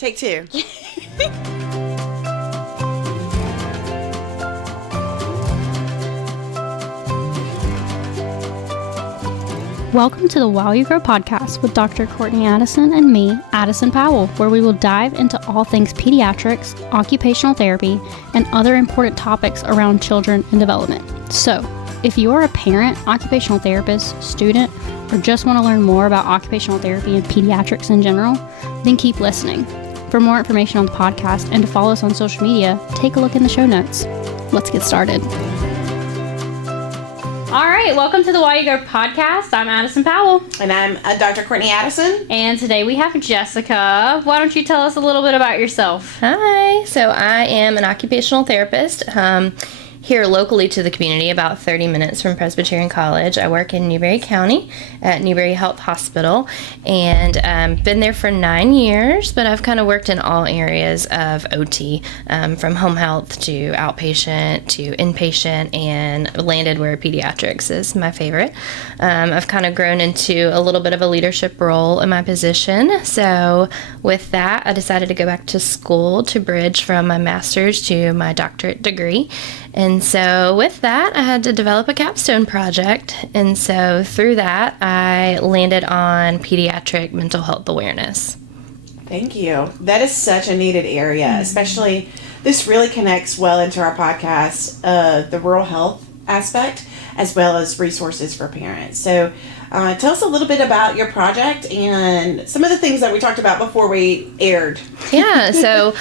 Take two. Welcome to the While You Grow podcast with Dr. Courtney Addison and me, Addison Powell, where we will dive into all things pediatrics, occupational therapy, and other important topics around children and development. So, if you are a parent, occupational therapist, student, or just want to learn more about occupational therapy and pediatrics in general, then keep listening. For more information on the podcast and to follow us on social media, take a look in the show notes. Let's get started. All right, welcome to the While You Grow podcast. I'm Addison Powell. And I'm Dr. Courtney Addison. And today we have Jessica. Why don't you tell us a little bit about yourself? Hi, so I am an occupational therapist here locally to the community, about 30 minutes from Presbyterian College. I work in Newberry County at Newberry Health Hospital, and been there for 9 years, but I've kind of worked in all areas of OT, from home health to outpatient to inpatient, and landed where pediatrics is my favorite. I've kind of grown into a little bit of a leadership role in my position, so with that, I decided to go back to school to bridge from my master's to my doctorate degree. And so with that, I had to develop a capstone project. And so through that, I landed on pediatric mental health awareness. Thank you. That is such a needed area, especially this really connects well into our podcast, the rural health aspect, as well as resources for parents. So tell us a little bit about your project and some of the things that we talked about before we aired. Yeah, so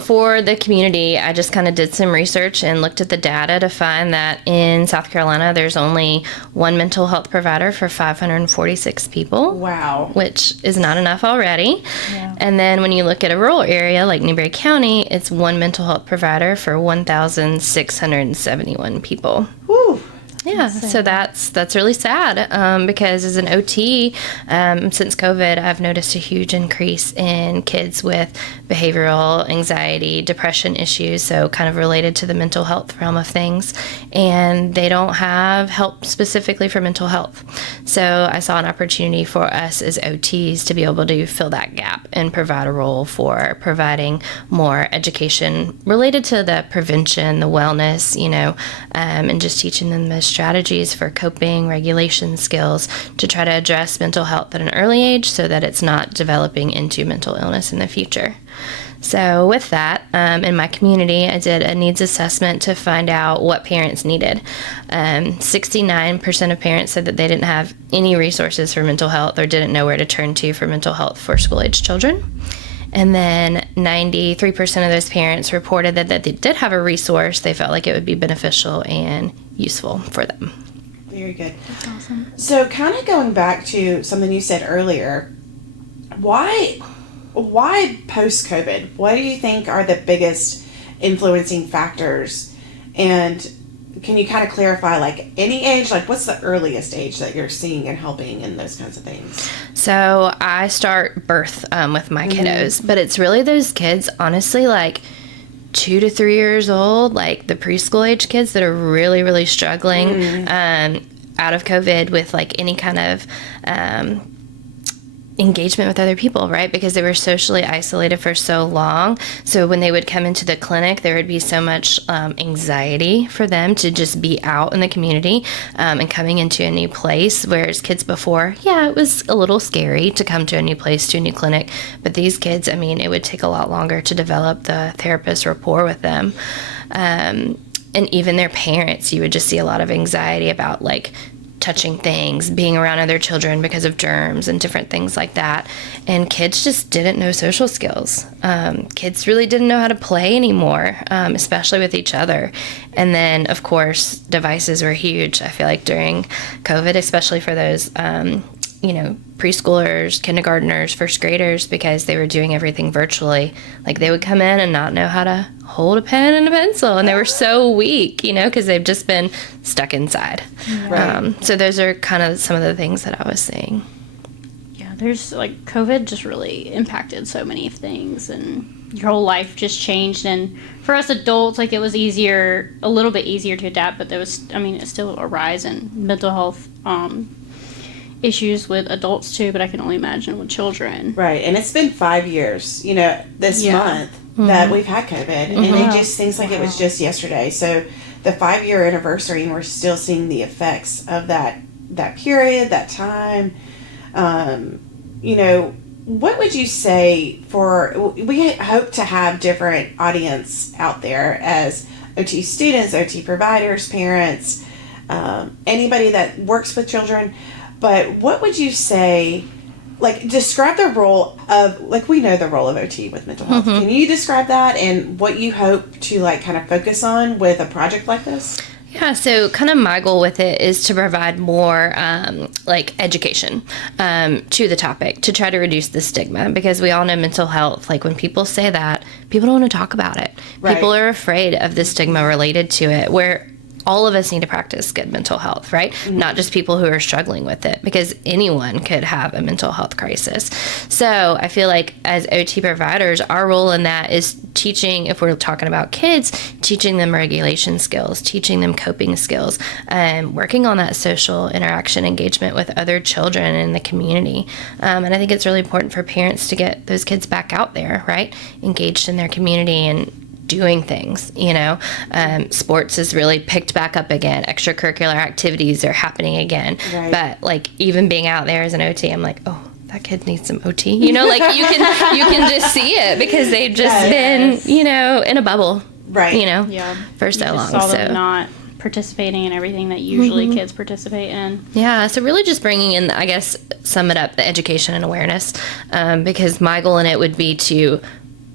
for the community, I just kind of did some research and looked at the data to find that in South Carolina, there's only one mental health provider for 546 people. Wow. Which is not enough already. Yeah. And then when you look at a rural area like Newberry County, it's one mental health provider for 1,671 people. Whew. Yeah, so that's really sad because as an OT, since COVID, I've noticed a huge increase in kids with behavioral anxiety, depression issues, so kind of related to the mental health realm of things, and they don't have help specifically for mental health. So I saw an opportunity for us as OTs to be able to fill that gap and provide a role for providing more education related to the prevention, the wellness, and just teaching them the strategies for coping, regulation skills to try to address mental health at an early age so that it's not developing into mental illness in the future. So with that, in my community, I did a needs assessment to find out what parents needed. 69% of parents said that they didn't have any resources for mental health or didn't know where to turn to for mental health for school-age children. And then 93% of those parents reported that they did have a resource. They felt like it would be beneficial and useful for them. Very good. That's awesome. So kind of going back to something you said earlier, why post-COVID? What do you think are the biggest influencing factors? And can you kind of clarify, like, any age, like what's the earliest age that you're seeing and helping and those kinds of things? So I start birth with my kiddos, but it's really those kids, honestly, like 2 to 3 years old, like the preschool age kids that are really, really struggling out of COVID with like any kind of engagement with other people, right? Because they were socially isolated for so long. So when they would come into the clinic, there would be so much anxiety for them to just be out in the community and coming into a new place. Whereas kids before, it was a little scary to come to a new place, to a new clinic. But these kids, it would take a lot longer to develop the therapist rapport with them. And even their parents, you would just see a lot of anxiety about like touching things, being around other children because of germs and different things like that. And kids just didn't know social skills. Kids really didn't know how to play anymore, especially with each other. And then, of course, devices were huge, I feel like, during COVID, especially for those preschoolers, kindergartners, first graders, because they were doing everything virtually. Like they would come in and not know how to hold a pen and a pencil, and they were so weak, because they've just been stuck inside. Right. So those are kind of some of the things that I was seeing. Yeah, there's like COVID just really impacted so many things, and your whole life just changed. And for us adults, like it was a little bit easier to adapt, but there was, it's still a rise in mental health issues with adults too, but I can only imagine with children. Right. And it's been 5 years, this month that we've had COVID. And it just seems like it was just yesterday. So the 5-year anniversary, and we're still seeing the effects of that period, that time. What would you say we hope to have different audience out there as OT students, OT providers, parents, anybody that works with children. But what would you say, describe the role of, we know the role of OT with mental health. Can you describe that and what you hope to, kind of focus on with a project like this? Yeah, so kind of my goal with it is to provide more education to the topic to try to reduce the stigma, because we all know mental health, when people say that, people don't want to talk about it. Right. People are afraid of the stigma related to it, where all of us need to practice good mental health, right? Mm-hmm. Not just people who are struggling with it, because anyone could have a mental health crisis. So I feel like as OT providers, our role in that is teaching, if we're talking about kids, teaching them regulation skills, teaching them coping skills, and working on that social interaction engagement with other children in the community. And I think it's really important for parents to get those kids back out there, right? Engaged in their community and doing things, sports is really picked back up again. Extracurricular activities are happening again. Right. But even being out there as an OT, I'm like, oh, that kid needs some OT. You can just see it, because they've just been, in a bubble. Right. For so long. Saw them not participating in everything that usually kids participate in. Yeah, so really just bringing in, I guess, sum it up, the education and awareness, because my goal in it would be to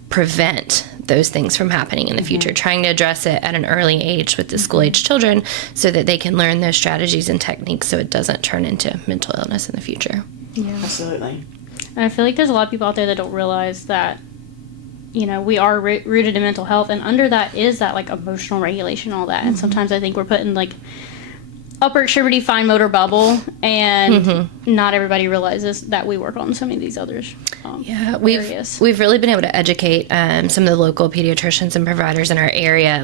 prevent those things from happening in the future, trying to address it at an early age with the school-age children so that they can learn those strategies and techniques so it doesn't turn into mental illness in the future. Yeah, absolutely. And I feel like there's a lot of people out there that don't realize that, we are rooted in mental health, and under that is that, emotional regulation, all that. And sometimes I think we're put in, upper extremity fine motor bubble, and not everybody realizes that we work on some of these others. We've really been able to educate some of the local pediatricians and providers in our area,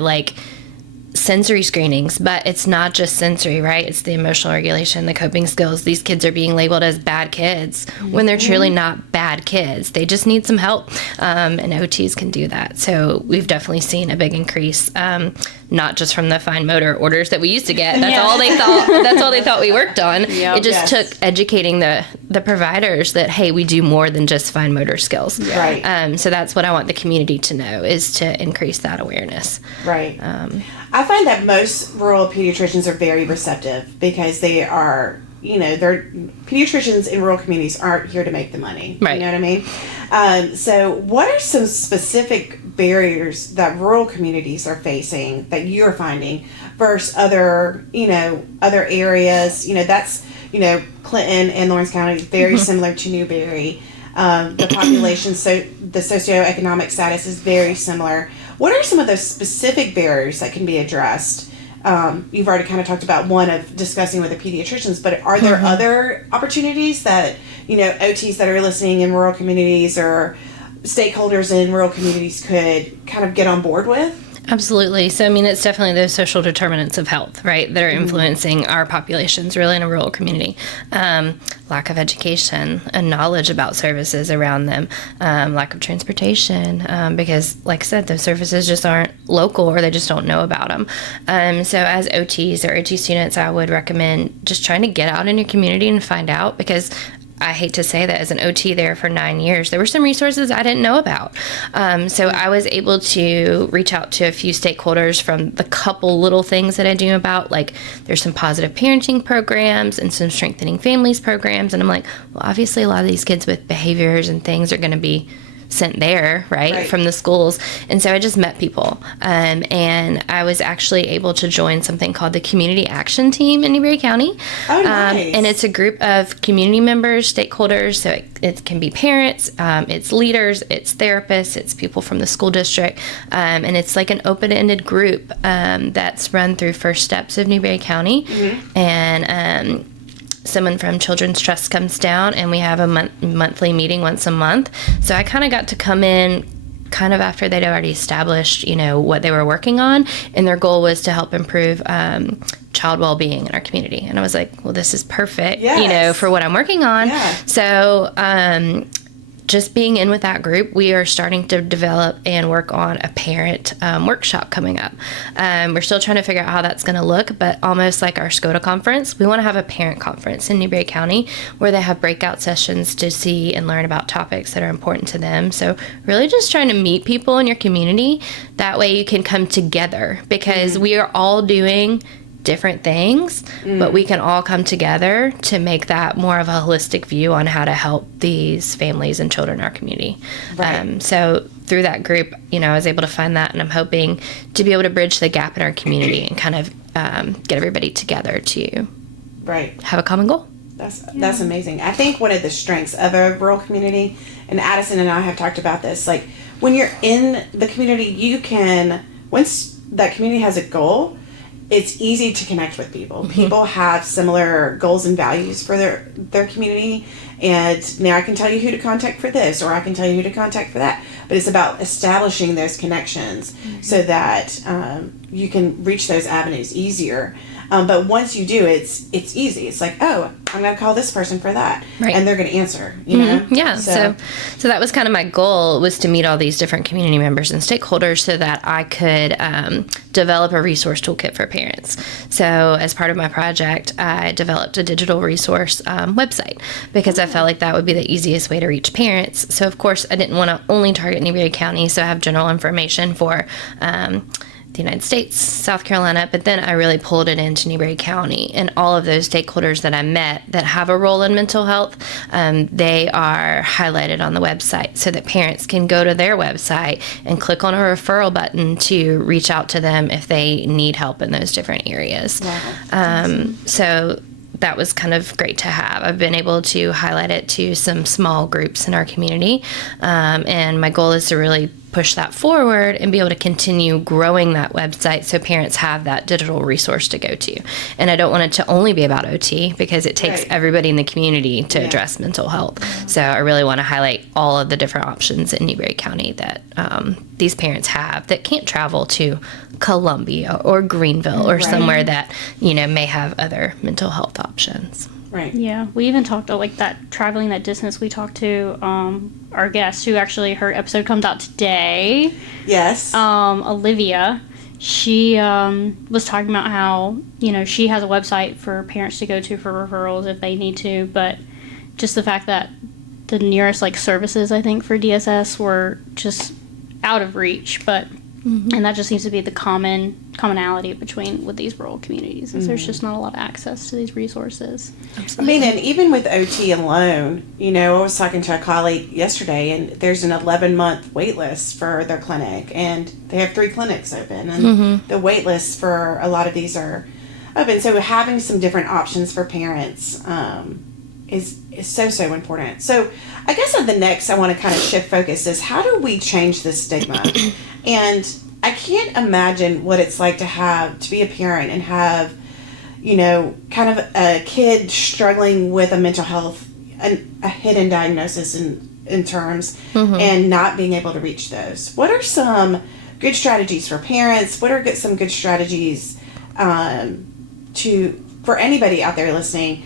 sensory screenings, but it's not just sensory, right? It's the emotional regulation, the coping skills. These kids are being labeled as bad kids when they're truly not bad kids. They just need some help, and OTs can do that. So we've definitely seen a big increase, not just from the fine motor orders that we used to get. That's all they thought. That's all they thought we worked on. It just took educating the providers that, hey, we do more than just fine motor skills. Right. So that's what I want the community to know, is to increase that awareness. Right. I find that most rural pediatricians are very receptive, because they are, they're pediatricians in rural communities aren't here to make the money. Right. You know what I mean? So what are some specific barriers that rural communities are facing that you're finding versus other areas? That's, Clinton and Lawrence County is very similar to Newberry. The population, so the socioeconomic status is very similar. What are some of those specific barriers that can be addressed? You've already kind of talked about one of discussing with the pediatricians, but are there other opportunities that, OTs that are listening in rural communities or stakeholders in rural communities could kind of get on board with? Absolutely. So, it's definitely those social determinants of health, right, that are influencing our populations really in a rural community. Lack of education and knowledge about services around them, lack of transportation, because, like I said, those services just aren't local, or they just don't know about them. So as OTs or OT students, I would recommend just trying to get out in your community and find out, because I hate to say that as an OT there for 9 years, there were some resources I didn't know about. So I was able to reach out to a few stakeholders from the couple little things that I do about, there's some positive parenting programs and some strengthening families programs. And I'm like, well, obviously a lot of these kids with behaviors and things are going to be sent there, right, from the schools. And so I just met people, and I was actually able to join something called the Community Action Team in Newberry County. Oh, nice. And it's a group of community members, stakeholders, so it can be parents, it's leaders, it's therapists, it's people from the school district, and it's an open-ended group that's run through First Steps of Newberry County. And someone from Children's Trust comes down, and we have a monthly meeting once a month. So I kind of got to come in kind of after they'd already established, what they were working on, and their goal was to help improve child well-being in our community. And I was like, well, this is perfect, for what I'm working on. Yeah. So just being in with that group, we are starting to develop and work on a parent workshop coming up. We're still trying to figure out how that's going to look, but almost like our SCOTA conference, we want to have a parent conference in Newberry County where they have breakout sessions to see and learn about topics that are important to them. So really just trying to meet people in your community. That way you can come together, because we are all doing different things, but we can all come together to make that more of a holistic view on how to help these families and children in our community. Right. So through that group, I was able to find that, and I'm hoping to be able to bridge the gap in our community and kind of get everybody together to have a common goal. That's amazing. I think one of the strengths of a rural community, and Addison and I have talked about this, like when you're in the community, you can, once that community has a goal, it's easy to connect with people. Mm-hmm. People have similar goals and values for their community, and now I can tell you who to contact for this, or I can tell you who to contact for that. But it's about establishing those connections so that you can reach those avenues easier. But once you do, it's easy. It's like, oh, I'm going to call this person for that. Right. And they're going to answer, you know? Yeah. So that was kind of my goal, was to meet all these different community members and stakeholders so that I could develop a resource toolkit for parents. So as part of my project, I developed a digital resource website, because I felt like that would be the easiest way to reach parents. So of course, I didn't want to only target Newberry County, so I have general information for the United States, South Carolina, but then I really pulled it into Newberry County, and all of those stakeholders that I met that have a role in mental health, they are highlighted on the website so that parents can go to their website and click on a referral button to reach out to them if they need help in those different areas. Wow. So that was kind of great to have. I've been able to highlight it to some small groups in our community, and my goal is to really push that forward and be able to continue growing that website so parents have that digital resource to go to. And I don't want it to only be about OT, because it takes everybody in the community to address mental health. So I really want to highlight all of the different options in Newberry County that these parents have that can't travel to Columbia or Greenville or somewhere that, may have other mental health options. Right. Yeah. We even talked like that, traveling that distance. We talked to our guest, who actually, her episode comes out today. Yes. Olivia. She was talking about how, she has a website for parents to go to for referrals if they need to, but just the fact that the nearest services, I think, for DSS were just out of reach, but and that just seems to be the commonality with these rural communities, is there's just not a lot of access to these resources. Absolutely. I mean, and even with OT alone, I was talking to a colleague yesterday, and there's an 11-month wait list for their clinic, and they have 3 clinics open, and the wait lists for a lot of these are open. So having some different options for parents is so important. So I guess on the next, I want to kind of shift focus is, how do we change this stigma? And I can't imagine what it's like to be a parent and have, kind of a kid struggling with a mental health, a hidden diagnosis in terms, and not being able to reach those. What are some good strategies for parents? What are some good strategies for anybody out there listening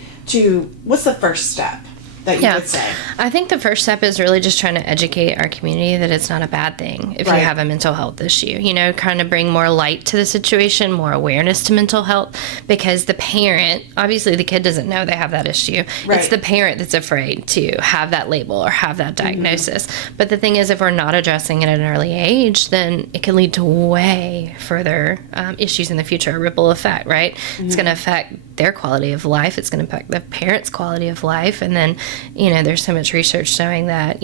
what's the first step that you would say? I think the first step is really just trying to educate our community that it's not a bad thing if you have a mental health issue. Kind of bring more light to the situation, more awareness to mental health, because the parent, obviously the kid doesn't know they have that issue. Right. It's the parent that's afraid to have that label or have that diagnosis. But the thing is, if we're not addressing it at an early age, then it can lead to way further issues in the future, a ripple effect, right? It's going to affect their quality of life. It's going to impact the parent's quality of life. And then, there's so much research showing that,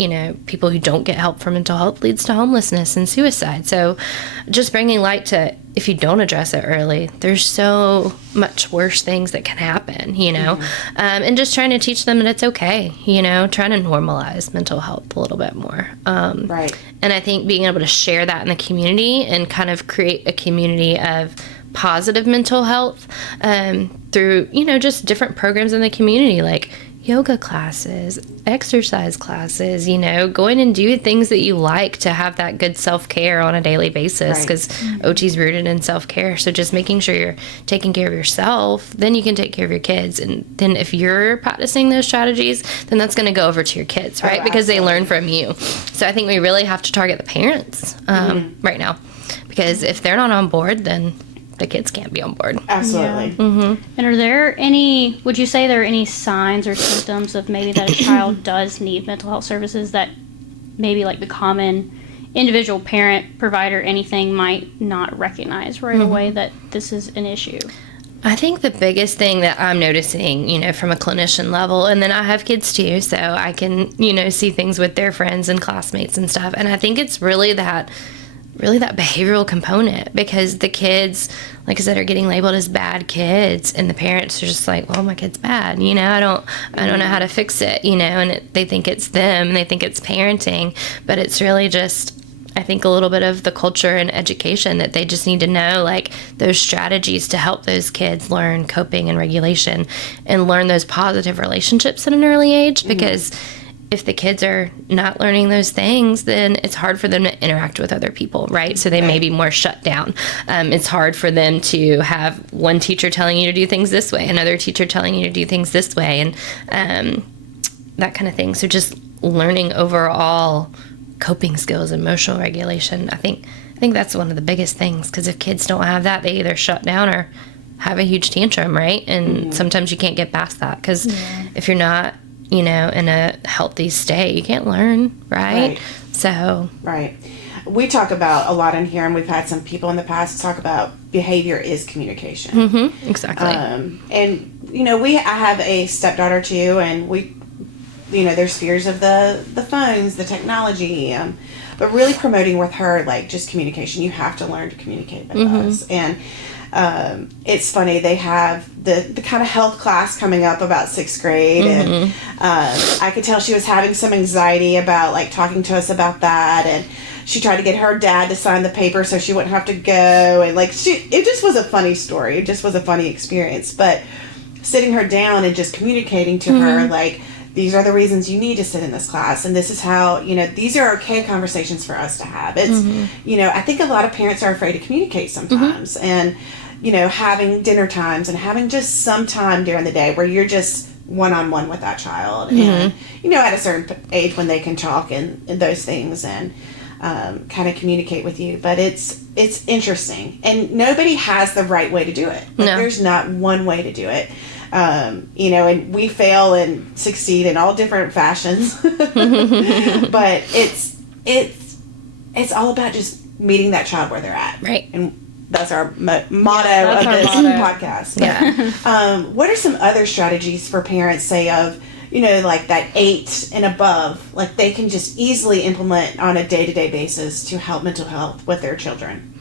people who don't get help for mental health leads to homelessness and suicide. So just bringing light to, if you don't address it early, there's so much worse things that can happen, and just trying to teach them that it's okay, trying to normalize mental health a little bit more. Right. And I think being able to share that in the community and kind of create a community of positive mental health through, just different programs in the community, like yoga classes, exercise classes, going and do things that you like to have that good self-care on a daily basis, because OT is rooted in self-care. So just making sure you're taking care of yourself, then you can take care of your kids. And then if you're practicing those strategies, then that's going to go over to your kids, right? Because they learn from you. So I think we really have to target the parents right now, because if they're not on board, then the kids can't be on board. Absolutely. Yeah. And would you say there are any signs or symptoms of maybe that a child does need mental health services that maybe like the common individual parent, provider, anything might not recognize right away that this is an issue? I think the biggest thing that I'm noticing, from a clinician level, and then I have kids too, so I can, see things with their friends and classmates and stuff. And I think it's really that behavioral component, because the kids, like I said, are getting labeled as bad kids, and the parents are just like, well, my kid's bad, I don't know how to fix it, and they think it's them, and they think it's parenting, but it's really just, I think, a little bit of the culture and education that they just need to know, like those strategies to help those kids learn coping and regulation and learn those positive relationships at an early age, because if the kids are not learning those things, then it's hard for them to interact with other people, right? So they may be more shut down. It's hard for them to have one teacher telling you to do things this way, another teacher telling you to do things this way, and that kind of thing. So just learning overall coping skills, emotional regulation, I think that's one of the biggest things, because if kids don't have that, they either shut down or have a huge tantrum, right? And sometimes you can't get past that, because if you're not in a healthy state, you can't learn, right? So we talk about a lot in here, and we've had some people in the past talk about behavior is communication. Exactly. And I have a stepdaughter too, and we there's fears of the phones, the technology, but really promoting with her, like, just communication. You have to learn to communicate with us. And it's funny, they have the kind of health class coming up about 6th grade, and I could tell she was having some anxiety about, like, talking to us about that, and she tried to get her dad to sign the paper so she wouldn't have to go, and it just was a funny story. It just was a funny experience. But sitting her down and just communicating to her, like, these are the reasons you need to sit in this class, and this is how, these are okay conversations for us to have. It's, I think a lot of parents are afraid to communicate sometimes, and, having dinner times and having just some time during the day where you're just one-on-one with that child, and, at a certain age when they can talk and those things, and kind of communicate with you. But it's interesting, and nobody has the right way to do it. There's not one way to do it. And we fail and succeed in all different fashions, but it's all about just meeting that child where they're at. Right. And that's our motto of this podcast. Yeah. What are some other strategies for parents, say, of, like that 8 and above, like they can just easily implement on a day-to-day basis to help mental health with their children?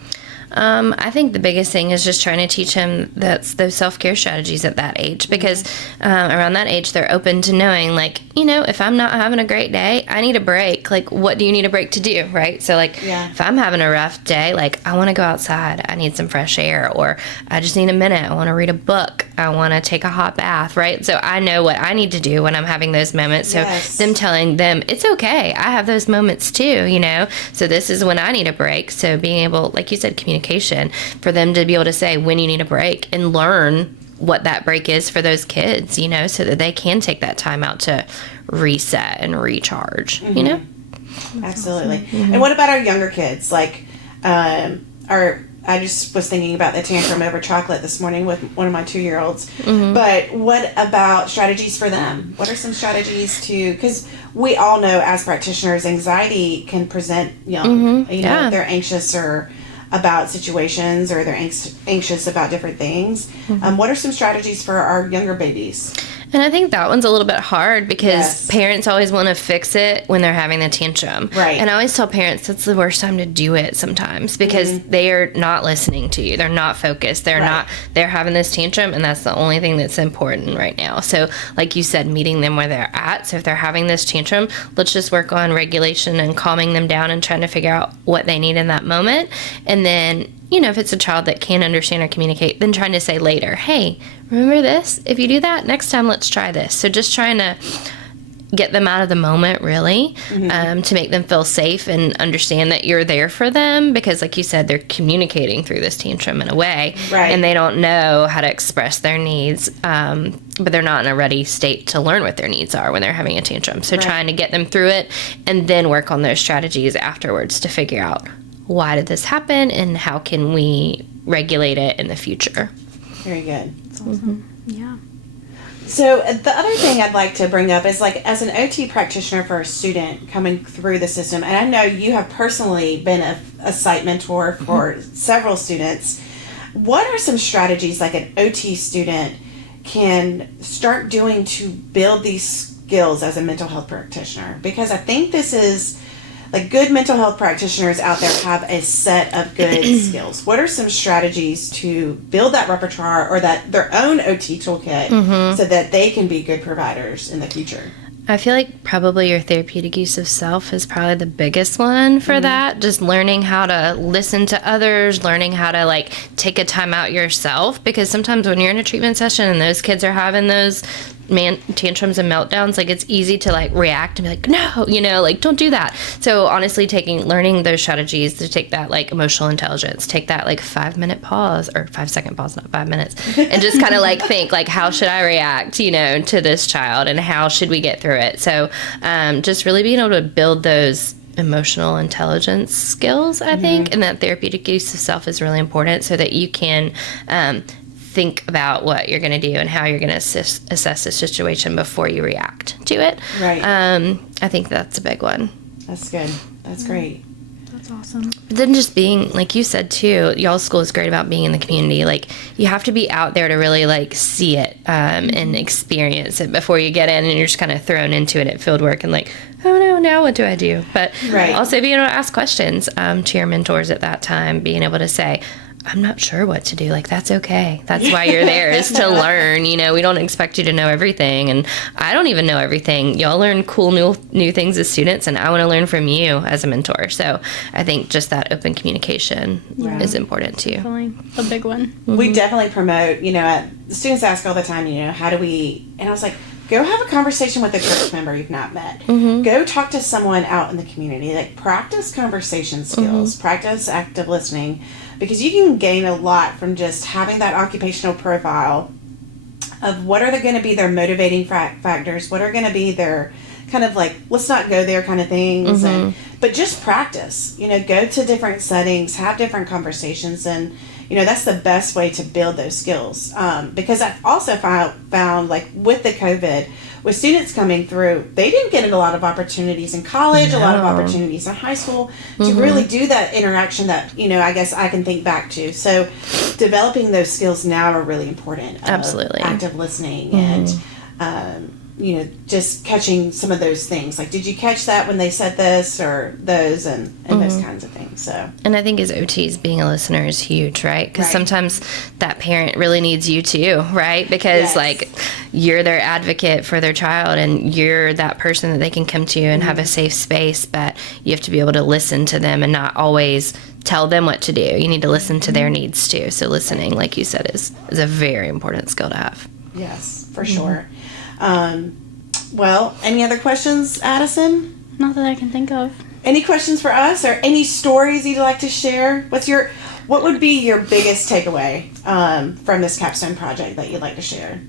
I think the biggest thing is just trying to teach him those self-care strategies at that age, because around that age they're open to knowing, like, if I'm not having a great day, I need a break. Like, what do you need a break to do, right? So, like, if I'm having a rough day, like, I want to go outside, I need some fresh air, or I just need a minute, I want to read a book, I want to take a hot bath, right? So I know what I need to do when I'm having those moments. So them telling them, it's okay, I have those moments too, so this is when I need a break. So being able, like you said, communication, for them to be able to say when you need a break and learn what that break is for those kids, so that they can take that time out to reset and recharge, Absolutely. Awesome. And what about our younger kids? Like, I just was thinking about the tantrum over chocolate this morning with one of my 2-year-olds. But what about strategies for them? What are some strategies because we all know as practitioners, anxiety can present young. They're anxious or about situations, or they're anxious about different things. What are some strategies for our younger babies? And I think that one's a little bit hard, because parents always want to fix it when they're having the tantrum. Right. And I always tell parents that's the worst time to do it sometimes, because they are not listening to you. They're not focused. They're having this tantrum, and that's the only thing that's important right now. So like you said, meeting them where they're at. So if they're having this tantrum, let's just work on regulation and calming them down and trying to figure out what they need in that moment. And then if it's a child that can't understand or communicate, then trying to say later, hey, remember this? If you do that, next time let's try this. So just trying to get them out of the moment, really, to make them feel safe and understand that you're there for them, because like you said, they're communicating through this tantrum in a way, and they don't know how to express their needs, but they're not in a ready state to learn what their needs are when they're having a tantrum. So trying to get them through it and then work on those strategies afterwards to figure out, why did this happen and how can we regulate it in the future? Very good. That's awesome. Yeah. So the other thing I'd like to bring up is, like, as an OT practitioner for a student coming through the system, and I know you have personally been a site mentor for several students, what are some strategies like an OT student can start doing to build these skills as a mental health practitioner? Because I think this is, like, good mental health practitioners out there have a set of good skills. What are some strategies to build that repertoire or that their own OT toolkit so that they can be good providers in the future? I feel like probably your therapeutic use of self is probably the biggest one for that. Just learning how to listen to others, learning how to, like, take a time out yourself, because sometimes when you're in a treatment session and those kids are having those tantrums and meltdowns, like, it's easy to, like, react and be like, no, like, don't do that. So honestly, learning those strategies to take that, like, emotional intelligence, take that, like, 5-minute pause, or 5-second pause, not 5 minutes, and just kind of, like, think, like, how should I react, to this child, and how should we get through it? So just really being able to build those emotional intelligence skills, I think, and that therapeutic use of self is really important so that you can think about what you're going to do and how you're going to assess the situation before you react to it. Right. I think that's a big one. That's good. That's great. That's awesome. But then just being, like you said too, y'all's school is great about being in the community. Like, you have to be out there to really, like, see it and experience it before you get in, and you're just kind of thrown into it at field work and like, oh no, now what do I do? But also being able to ask questions to your mentors at that time, being able to say, I'm not sure what to do. Like, that's okay. That's why you're there, is to learn. We don't expect you to know everything, and I don't even know everything. Y'all learn cool new things as students, and I want to learn from you as a mentor. So I think just that open communication is important too. Definitely a big one. We definitely promote, the students ask all the time, how do we, and I was like, go have a conversation with a church member you've not met. Go talk to someone out in the community. Like, practice conversation skills, practice active listening, because you can gain a lot from just having that occupational profile of what are going to be their motivating factors, what are going to be their kind of, like, let's not go there kind of things, but just practice. Go to different settings, have different conversations, and that's the best way to build those skills. Because I've also found, like, with the COVID, with students coming through, they didn't get a lot of opportunities in college, a lot of opportunities in high school to really do that interaction that, I guess I can think back to. So developing those skills now are really important. Absolutely. Active listening and, just catching some of those things. Like, did you catch that when they said this or those and those kinds of things? So. And I think as OTs, being a listener is huge, right? Because sometimes that parent really needs you too, right? Because like, you're their advocate for their child, and you're that person that they can come to and have a safe space, but you have to be able to listen to them and not always tell them what to do. You need to listen to their needs too. So listening, like you said, is a very important skill to have. Yes, for sure. Well, any other questions, Addison? Not that I can think of. Any questions for us, or any stories you'd like to share? What would be your biggest takeaway from this capstone project that you'd like to share?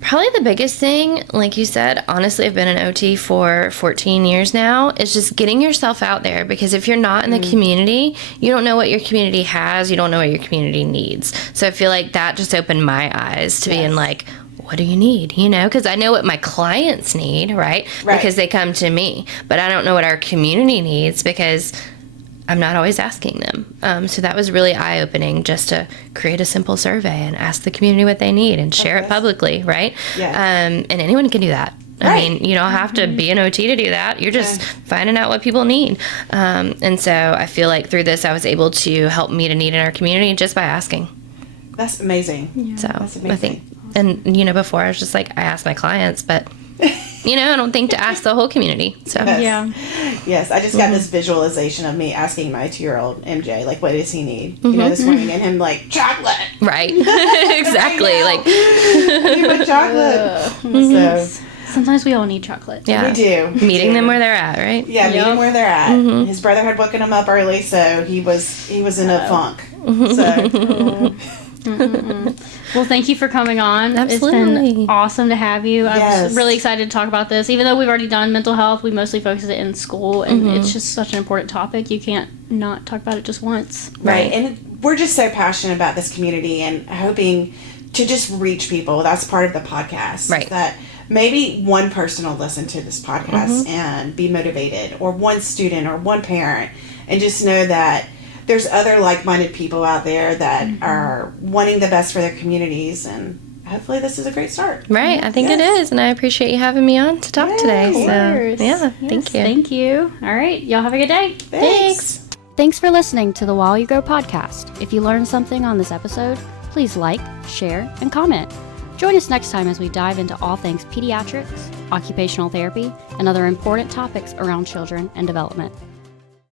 Probably the biggest thing, like you said, honestly, I've been an OT for 14 years now, is just getting yourself out there, because if you're not in the community, you don't know what your community has, you don't know what your community needs. So I feel like that just opened my eyes to being like, what do you need? Because I know what my clients need, right? Because they come to me, but I don't know what our community needs because I'm not always asking them. So that was really eye-opening, just to create a simple survey and ask the community what they need and share it publicly, right? And anyone can do that. I mean, you don't have to be an OT to do that. You're just finding out what people need. And so I feel like through this, I was able to help meet a need in our community just by asking. That's amazing. So That's amazing. I think, and before I was just like, I asked my clients, but I don't think to ask the whole community. So Yes, I just got this visualization of me asking my 2-year-old MJ, like, what does he need? This morning, and him like, chocolate. Right. Exactly. Like, I need my chocolate. So sometimes we all need chocolate. yeah, we do. Meeting them where they're at, right? Yeah, meet him where they're at. His brother had woken him up early, so he was in a funk. So. Well, thank you for coming on. Absolutely. It's been awesome to have you. I Yes. was really excited to talk about this. Even though we've already done mental health, we mostly focus it in school, and it's just such an important topic. You can't not talk about it just once. Right. And we're just so passionate about this community and hoping to just reach people. That's part of the podcast. Right. That maybe one person will listen to this podcast and be motivated, or one student or one parent, and just know that there's other like-minded people out there that are wanting the best for their communities, and hopefully this is a great start. Right. I think it is, and I appreciate you having me on to talk today. Of course. So, yeah, Yes, thank you. Thank you. All right. Y'all have a good day. Thanks. Thanks for listening to the While You Grow podcast. If you learned something on this episode, please like, share, and comment. Join us next time as we dive into all things pediatrics, occupational therapy, and other important topics around children and development.